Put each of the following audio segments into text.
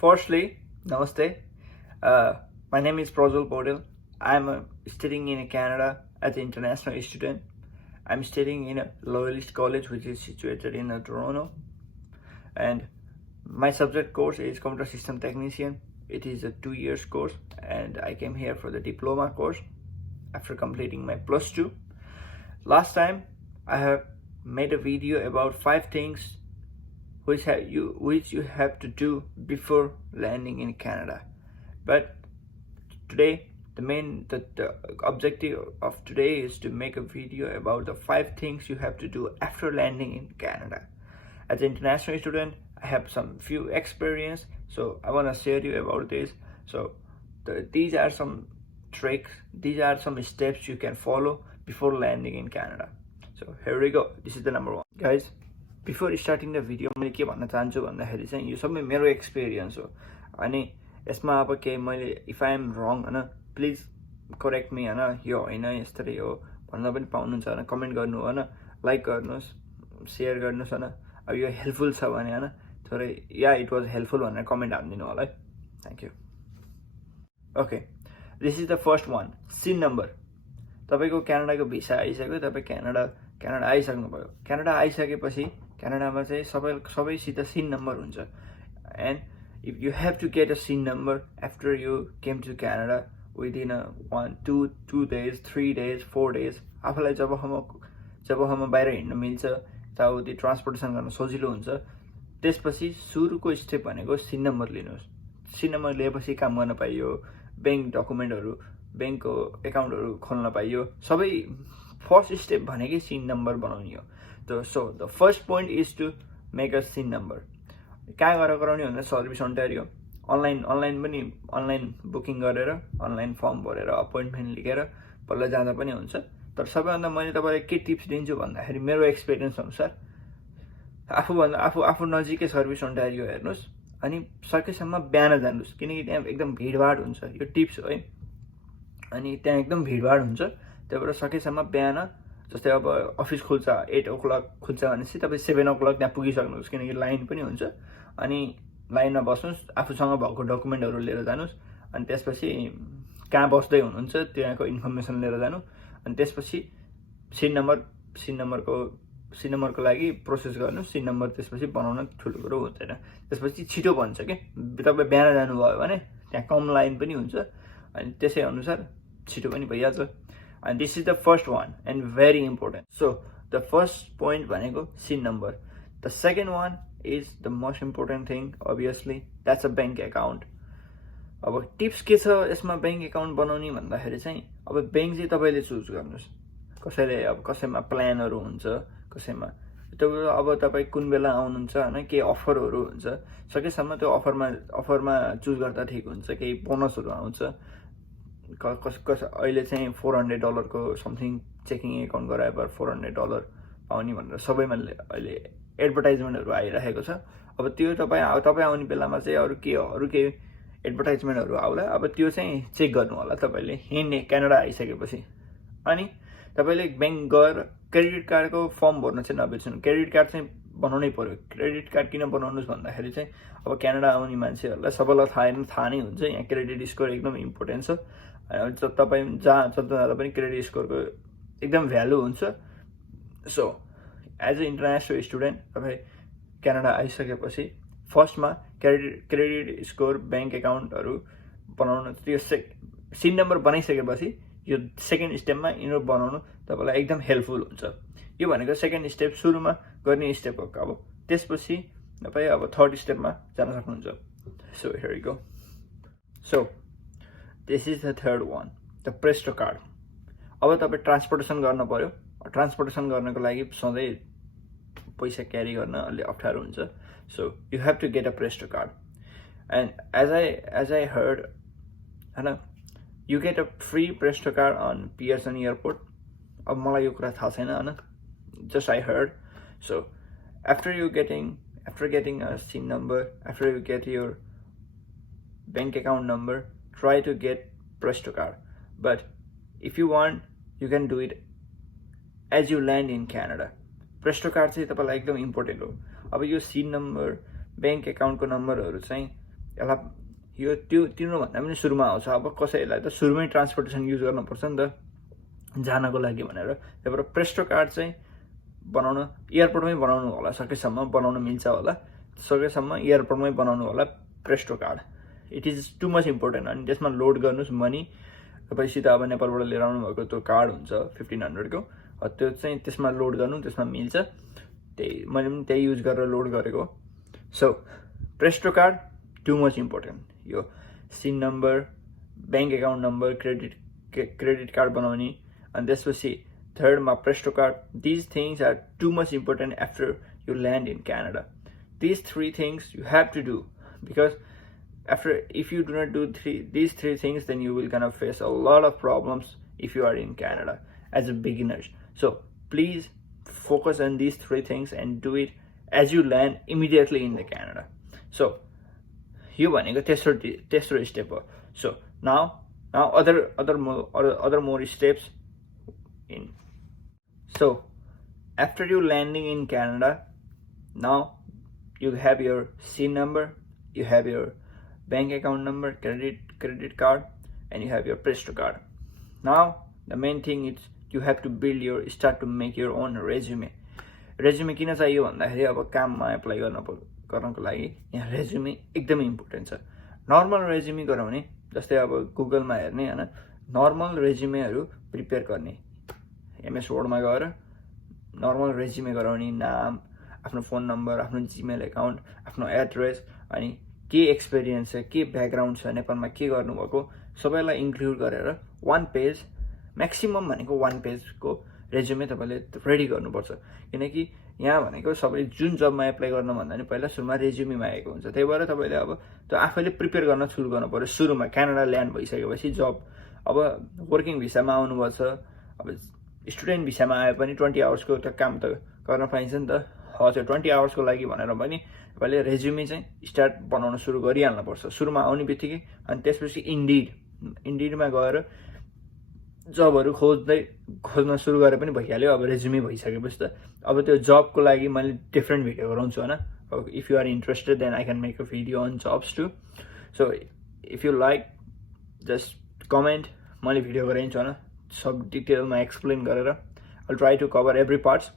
Firstly, namaste. My name is Presto. I'm studying in Canada as an international student. I'm studying in a Loyalist College, which is situated in Toronto. And my subject course is Computer System Technician. It is a 2 years course, and I came here for the diploma course after completing my +2. Last time, I have made a video about 5 things which you have to do before landing in Canada. But today, the objective of today is to make a video about the 5 things you have to do after landing in Canada. As an international student, I have some few experience, so I want to share you about this. So these are some tricks, these are some steps you can follow before landing in Canada. So here we go. This is the number 1. Guys, before starting the video मैले के भन्न चाहन्छु भन्दाखेरि चाहिँ यो सबै मेरो experience हो अनि यसमा अब के मैले इफ आई एम रङ हैन प्लिज करेक्ट मी हैन यो हैन यस्तै हो भन्न पनि पाउनुहुन्छ हैन कमेन्ट गर्नु हैन लाइक गर्नुस् शेयर गर्नुस् हैन अब यो हेल्पफुल छ भने हैन थोरै या इट वाज हेल्पफुल भनेर कमेन्ट हाल्दिनु होला है thank you okay this is the first one SIN number तपाईको क्यानाडाको भिसा आइसक्यो तपाई क्यानाडा आइसक्नुभयो क्यानाडा आइसकेपछि क्यानाडामा चाहिँ सबैसित सिन नम्बर हुन्छ and if you have to get a SIN number after you came to Canada within 1 2 days 3 days 4 days आफूलाई जबसम्म बाहिर हिँड्न मिल्छ यताउति ट्रान्सपोर्टेसन गर्न सजिलो हुन्छ त्यसपछि सुरुको स्टेप भनेको सिन नम्बर लिनुहोस् सिन नम्बर लिएपछि काम गर्न पाइयो बैंक डकुमेन्टहरू बैंकको एकाउन्टहरू खोल्न पाइयो सबै फर्स्ट स्टेप भनेकै सिन नम्बर बनाउने हो so the first point is to make a SIN number कहाँ गएर गराउने भन्दा सर्भिस अन्टारियो अनलाइन बुकिङ गरेर अनलाइन फर्म भरेर अपोइन्टमेन्ट लिएर बल्ल जाँदा पनि हुन्छ तर सबैभन्दा मैले तपाईलाई के टिप्स दिन्छु भन्दाखेरि मेरो एक्सपिरियन्स अनुसार आफू नजिकै सर्भिस अन्टारियो हेर्नुस् अनि सकेसम्म बिहान जानुस् किनकि त्यहाँ एकदम भिडभाड हुन्छ यो टिप्स हो है अनि त्यहाँ एकदम भिडभाड हुन्छ त्यही भएर सकेसम्म बिहान जस्तै अब अफिस खुल्छ 8 o'clock खुल्छ भनेपछि तपाईँ 7 o'clock त्यहाँ पुगिसक्नुहोस् किनकि लाइन पनि हुन्छ अनि लाइनमा बस्नुहोस् आफूसँग भएको डकुमेन्टहरू लिएर जानुहोस् अनि त्यसपछि कहाँ बस्दै हुनुहुन्छ त्यहाँको इन्फर्मेसन लिएर जानु अनि त्यसपछि सिन नम्बरको लागि प्रोसेस गर्नु सिन नम्बर त्यसपछि बनाउन ठुलो कुरो हुँदैन त्यसपछि छिटो बन्छ के तपाईँ बिहान जानुभयो भने त्यहाँ कम लाइन पनि हुन्छ अनि त्यसै अनुसार छिटो पनि भइहाल्छ and this is the first one and very important. So the first point भनेको SIN number. The second one is the most important thing, obviously, that's a bank account. अब टिप्स के छ यसमा बैंक एकाउन्ट बनाउने भन्दाखेरि चाहिँ अब bank चाहिँ तपाईले चुज गर्नुस् कसैले अब कसैमा प्लानहरू हुन्छ कसैमा अब तपाईँ कुन बेला आउनुहुन्छ हैन के अफरहरू हुन्छ सकेसम्म त्यो अफरमा चुज गर्दा ठिक हुन्छ केही बोनसहरू आउँछ अहिले चाहिँ $400 को समथिङ चेकिङ एकाउन्ट गराए पर $400 पाउने भनेर सबैमा अहिले एडभर्टाइजमेन्टहरू आइरहेको छ अब त्यो तपाईँ आउने बेलामा चाहिँ अरू के एडभर्टाइजमेन्टहरू आउला अब त्यो चाहिँ चेक गर्नु होला तपाईले हिँड्ने क्यानाडा आइसकेपछि अनि तपाईले बैंक गएर क्रेडिट कार्डको फर्म भर्न चाहिँ नबिर्सनु क्रेडिट कार्ड चाहिँ बनाउनै पर्यो क्रेडिट कार्ड किन बनाउनुस् भन्दाखेरि चाहिँ अब क्यानाडा आउने मान्छेहरूलाई सबैलाई थाहा नै हुन्छ यहाँ क्रेडिट स्कोर एकदम इम्पोर्टेन्ट छ तपाईँ जहाँ जाँदा पनि क्रेडिट स्कोरको एकदम भ्यालु हुन्छ so as a international student तपाईँ क्यानाडा आइसकेपछि फर्स्टमा क्रेडिट स्कोर बैंक एकाउन्टहरू बनाउन त्यो सिन नम्बर बनाइसकेपछि यो सेकेन्ड स्टेपमा यिनीहरू बनाउनु तपाईँलाई एकदम हेल्पफुल हुन्छ यो भनेको सेकेन्ड स्टेप सुरुमा गर्ने स्टेप हो अब त्यसपछि तपाईँ अब थर्ड स्टेपमा जान सक्नुहुन्छ so here you go so this is the third one the Presto card अब तपाईँ ट्रान्सपोर्टेसन गर्न पर्यो ट्रान्सपोर्टेसन गर्नको लागि सधैँ पैसा क्यारी गर्न अलि अप्ठ्यारो हुन्छ so you have to get a Presto card and as I heard हैन you get a free Presto card on Pearson airport अब मलाई यो कुरा थाहा छैन हैन just I heard. So after getting a SIN number, after you get your bank account number, try to get Presto Card. But if you want, you can do it as you land in Canada. Presto card चाहिँ तपाईलाई एकदम important हो अब यो SIN number bank एकाउन्टको नम्बरहरू चाहिँ यसलाई यो त्यो तिर्नुभन्दा पनि सुरुमा आउँछ। अब कसैलाई त सुरुमै ट्रान्सपोर्टेसन युज गर्नुपर्छ नि त जानको लागि भनेर। त्यही भएर प्रेस्टो कार्ड चाहिँ बनाउन एयरपोर्टमै बनाउनु होला, सकेसम्म बनाउन मिल्छ होला, सकेसम्म एयरपोर्टमै बनाउनु होला Presto card. It is to much important. अनि त्यसमा लोड गर्नुहोस् मनी, तपाईँसित अब नेपालबाट लिएर आउनु भएको त्यो कार्ड हुन्छ 1500 को, त्यो चाहिँ त्यसमा लोड गर्नु, त्यसमा मिल्छ। त्यही मैले पनि त्यही युज गरेर लोड गरेको। So Presto card too much important. यो SIN number, bank account number, credit card बनाउने, अनि त्यसपछि थर्डमा Presto card. These things are too much important after you land in Canada. These 3 things you have to do, because if you do not do these three things, then you will kind of face a lot of problems if you are in Canada as a beginners. So please focus on these 3 things and do it as you land immediately in the Canada. So यो भनेको तेस्रो step हो। So now other more steps in. So after you landing in Canada, now you have your SIN number, you have your bank account number, credit card, and you have your Presto card. Now the main thing is you have to start to make your own resume. Resume किन चाहियो भन्दाखेरि अब काममा apply गर्नको लागि यहाँ resume एकदमै important छ। नर्मल रेज्युमे गरौँ भने जस्तै अब गुगलमा हेर्ने हैन, नर्मल रेज्युमेहरू प्रिपेयर गर्ने, एमएस वर्डमा गएर नर्मल रेज्युमे गराउने, नाम, आफ्नो फोन नम्बर, आफ्नो जीमेल एकाउन्ट, आफ्नो एड्रेस, अनि के एक्सपिरियन्स छ, के ब्याकग्राउन्ड छ, नेपालमा के गर्नुभएको, सबैलाई इन्क्लुड गरेर 1 पेज, म्याक्सिमम भनेको 1 पेजको रेज्युमे तपाईँले रेडी गर्नुपर्छ। किनकि यहाँ भनेको सबै जुन जबमा एप्लाई गर्न भन्दा नि पहिला सुरुमा रेज्युमे मागेको हुन्छ। त्यही भएर तपाईँले अब त्यो आफैले प्रिपेयर गर्न सुरु गर्नु पर्यो। सुरुमा क्यानाडा ल्यान्ड भइसकेपछि जब अब वर्किङ भिसामा आउनुभएको छ, अब स्टुडेन्ट भिसामा आए पनि 20 आवर्सको त काम त गर्न पाइन्छ नि त। हजुर 20 आवर्सको लागि भनेर पनि तपाईँले रेज्युमे चाहिँ स्टार्ट बनाउन सुरु गरिहाल्नुपर्छ सुरुमा आउने बित्तिकै। अनि त्यसपछि इन्डिडमा गएर जबहरू खोज्न सुरु गरे पनि भइहाल्यो। अब रेज्युमे भइसकेपछि त अब त्यो जबको लागि मैले डिफ्रेन्ट भिडियो गराउँछु होइन। If you are interested then I can make a video on jobs too. So if you like just comment, मैले भिडियो गराइन्छु होइन, सब डिटेलमा एक्सप्लेन गरेर। I try to cover every parts.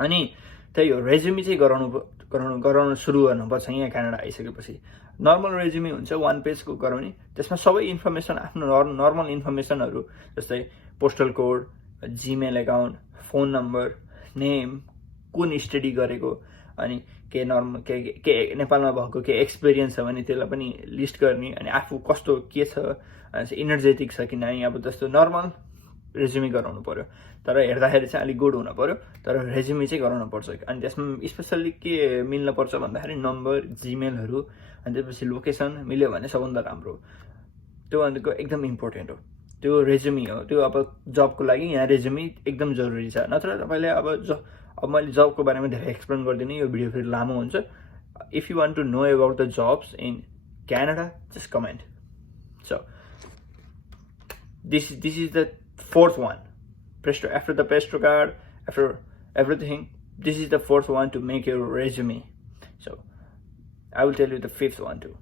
अनि त्यही हो, रेज्युमे चाहिँ गराउन सुरु गर्नुपर्छ यहाँ क्यानाडा आइसकेपछि। नर्मल रेज्युमे हुन्छ 1 पेजको गराउने, त्यसमा सबै इन्फर्मेसन, आफ्नो नर्मल इन्फर्मेसनहरू जस्तै postal code, Gmail account, phone number, name, कुन स्टडी गरेको, अनि के नेपालमा भएको के एक्सपिरियन्स छ भने त्यसलाई पनि लिस्ट गर्ने, अनि आफू कस्तो के छ, इनर्जेटिक छ कि नै, अब जस्तो नर्मल रेज्युमे गराउनु पर्यो। तर हेर्दाखेरि चाहिँ अलिक गुड हुन पर्यो, तर रेज्युमे चाहिँ गराउनु पर्छ। अनि त्यसमा स्पेसल्ली के मिल्न पर्छ भन्दाखेरि नम्बर, जीमेलहरू, अनि त्यसपछि लोकेसन मिल्यो भने सबभन्दा राम्रो हो। त्यो भनेको एकदम इम्पोर्टेन्ट हो, त्यो रेज्युमे हो। त्यो अब जबको लागि यहाँ रेज्युमे एकदम जरुरी छ। नत्र तपाईँले अब मैले जबको बारेमा धेरै एक्सप्लेन गर्दिनँ, यो भिडियो फेरि लामो हुन्छ। If you want to know about the jobs in Canada, just comment. So this is the 4th one. After the Presto card, after everything, this is the 4th one to make your resume. So I will tell you the 5th one too.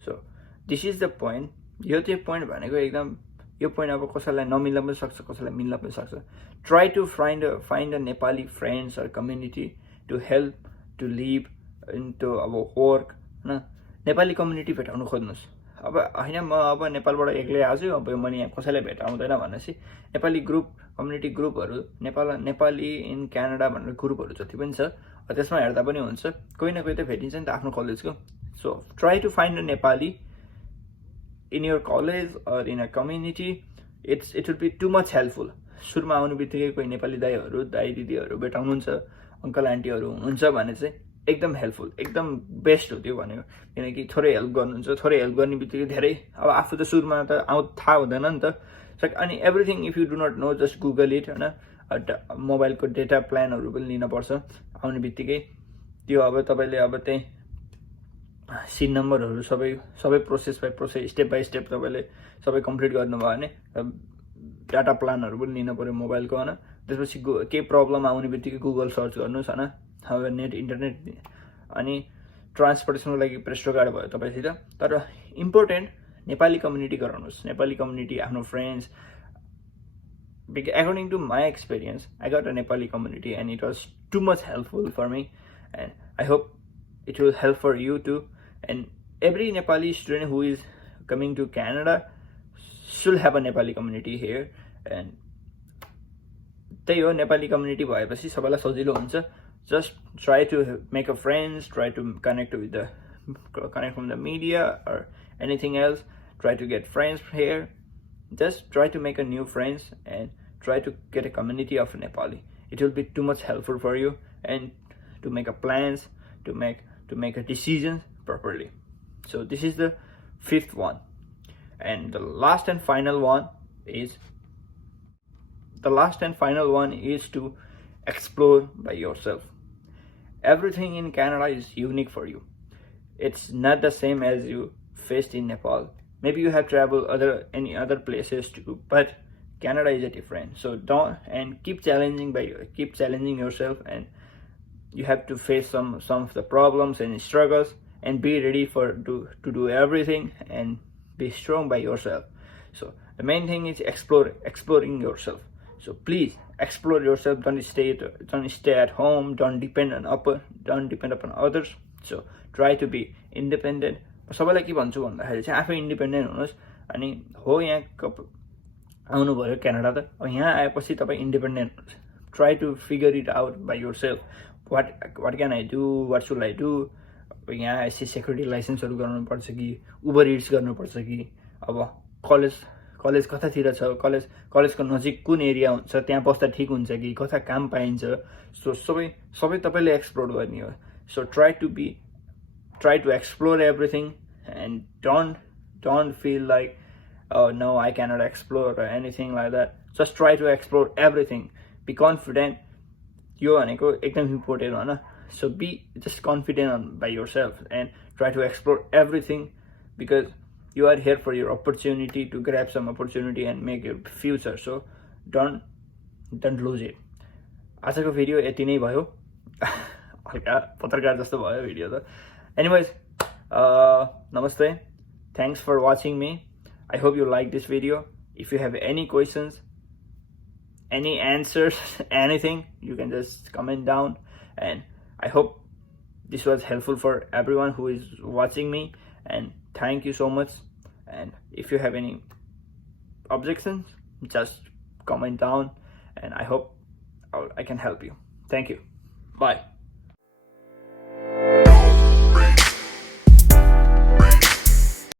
So this is the point. यो चाहिँ point भनेको एकदम, यो point अब कसैलाई नमिल्न पनि सक्छ, कसैलाई मिल्न पनि सक्छ। Try to find a Nepali friends or community to help to live into our work हैन। नेपाली कम्युनिटी भेटाउन खोज्नुहोस्। अब होइन म अब नेपालबाट एक्लै आछु, अब मैले यहाँ कसैलाई भेटाउँदैन भनेपछि नेपाली ग्रुप, कम्युनिटी ग्रुपहरू, नेपाली इन क्यानाडा भनेर ग्रुपहरू जति पनि छ त्यसमा हेर्दा पनि हुन्छ। कोही न कोही त भेटिन्छ नि त आफ्नो कलेजको। So try to find a Nepali in your college or in a community. It will be too much helpful. सुरुमा आउनु बित्तिकै कोही नेपाली दाइ दिदीहरू भेटाउनुहुन्छ, अङ्कल आन्टीहरू हुनुहुन्छ भने चाहिँ एकदम हेल्पफुल, एकदम बेस्ट हो त्यो भनेको। किनकि थोरै हेल्प गर्नुहुन्छ, थोरै हेल्प गर्ने बित्तिकै धेरै, अब आफू त सुरुमा त थाहा हुँदैन नि त। अनि everything if you do not know, just Google it होइन। मोबाइलको डेटा प्लानहरू पनि लिनुपर्छ आउने बित्तिकै। त्यो अब तपाईँले अब त्यही सिन नम्बरहरू सबै process by process, step by step तपाईँले सबै कम्प्लिट गर्नुभयो भने डाटा प्लानहरू पनि लिनु पऱ्यो मोबाइलको होइन। त्यसपछि केही प्रब्लम आउने बित्तिकै गुगल सर्च गर्नुहोस् होइन, अब नेट इन्टरनेट। अनि ट्रान्सपोर्टेसनको लागि प्रेस्टो कार्ड भयो तपाईसित तर इम्पोर्टेन्ट नेपाली कम्युनिटी गराउनुहोस् नेपाली कम्युनिटी आफ्नो friends according to my experience I got a Nepali community and it was too much helpful for me and I hope it will help for you too and every Nepali student who is coming to Canada should have a Nepali community here and त्यही हो Nepali community भएपछि सबैलाई सजिलो हुन्छ just try to make a friends try to connect from the media or anything else try to get friends here just try to make a new friends and try to get a community of Nepali it will be too much helpful for you and to make a plans to make a decision properly so this is the 5th one and the last and final one is to explore by yourself. Everything in Canada is unique for you. It's not the same as you faced in Nepal. Maybe you have traveled any other places too, but Canada is different. So keep challenging yourself, and you have to face some of the problems and struggles, and be ready to do everything and be strong by yourself. So the main thing is exploring yourself. So please explore yourself. Don't stay at home. Don't depend upon others. So try to be independent. सबैलाई के भन्छु भन्दाखेरि चाहिँ आफै independent हुनुहोस् अनि हो यहाँ आउनुभयो क्यानाडा त अब यहाँ आएपछि तपाईँ इन्डिपेन्डेन्ट हुनुहोस् try to figure it out by yourself what can I do what should I do यहाँ आएपछि सेक्युरिटी लाइसेन्सहरू गर्नुपर्छ कि उबर इट्स गर्नुपर्छ कि अब कलेज कतातिर छ कलेजको नजिक कुन एरिया हुन्छ त्यहाँ बस्दा ठिक हुन्छ कि कता काम पाइन्छ सो सबै तपाईँले एक्सप्लोर गर्ने हो so try to explore everything and don't feel like oh no I cannot explore or anything like that just try to explore everything be confident यो भनेको एकदम इम्पोर्टेन्ट होइन so be just confident by yourself and try to explore everything because you are here for your opportunity to grab some opportunity and make your future so don't lose it आजको video यति नै भयो हल्का पत्रकार जस्तो भयो video त anyways namaste thanks for watching me I hope you like this video if you have any questions any answers anything you can just comment down and I hope this was helpful for everyone who is watching me and thank you so much and if you have any objections just comment down and I hope I can help you thank you bye